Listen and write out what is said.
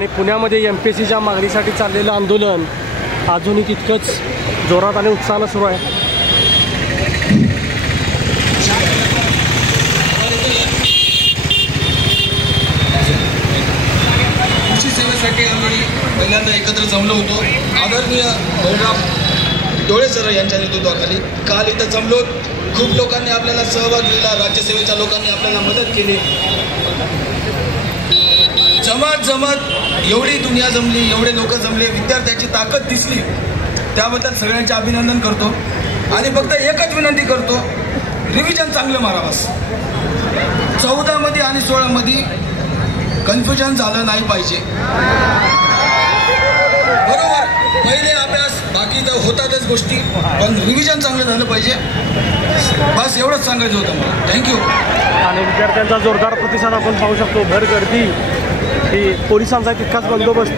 आणि पुण्यामध्ये MPSCच्या मागणीसाठी चाललेलं आंदोलन अजूनही तितकंच जोरात आणि उत्साहानं सुरू आहे. कृषी सेवेसाठी आम्ही पहिल्यांदा एकत्र जमलो होतो. आदरणीय बळीराम डोळे सर यांच्या नेतृत्वाखाली काल इथं जमलो. खूप लोकांनी आपल्याला सहभाग दिला, राज्यसेवेच्या लोकांनी आपल्याला मदत केली. जमत एवढी दुनिया जमली, एवढे लोक जमले, विद्यार्थ्याची ताकद दिसली, त्याबद्दल सगळ्यांचे अभिनंदन करतो. आणि फक्त एकच विनंती करतो, रिव्हिजन चांगलं मारा बस. 14 मध्ये आणि 16 मध्ये कन्फ्युजन झालं नाही पाहिजे. बरोबर, पहिले अभ्यास बाकी तर होतातच गोष्टी, पण रिव्हिजन चांगलं झालं पाहिजे. बस एवढंच सांगायचं होतं मला. थँक्यू. आणि विद्यार्थ्यांचा जोरदार प्रतिसाद आपण पाहू शकतो. भर गर्दी ही पोलिसांचा तितकाच बंदोबस्त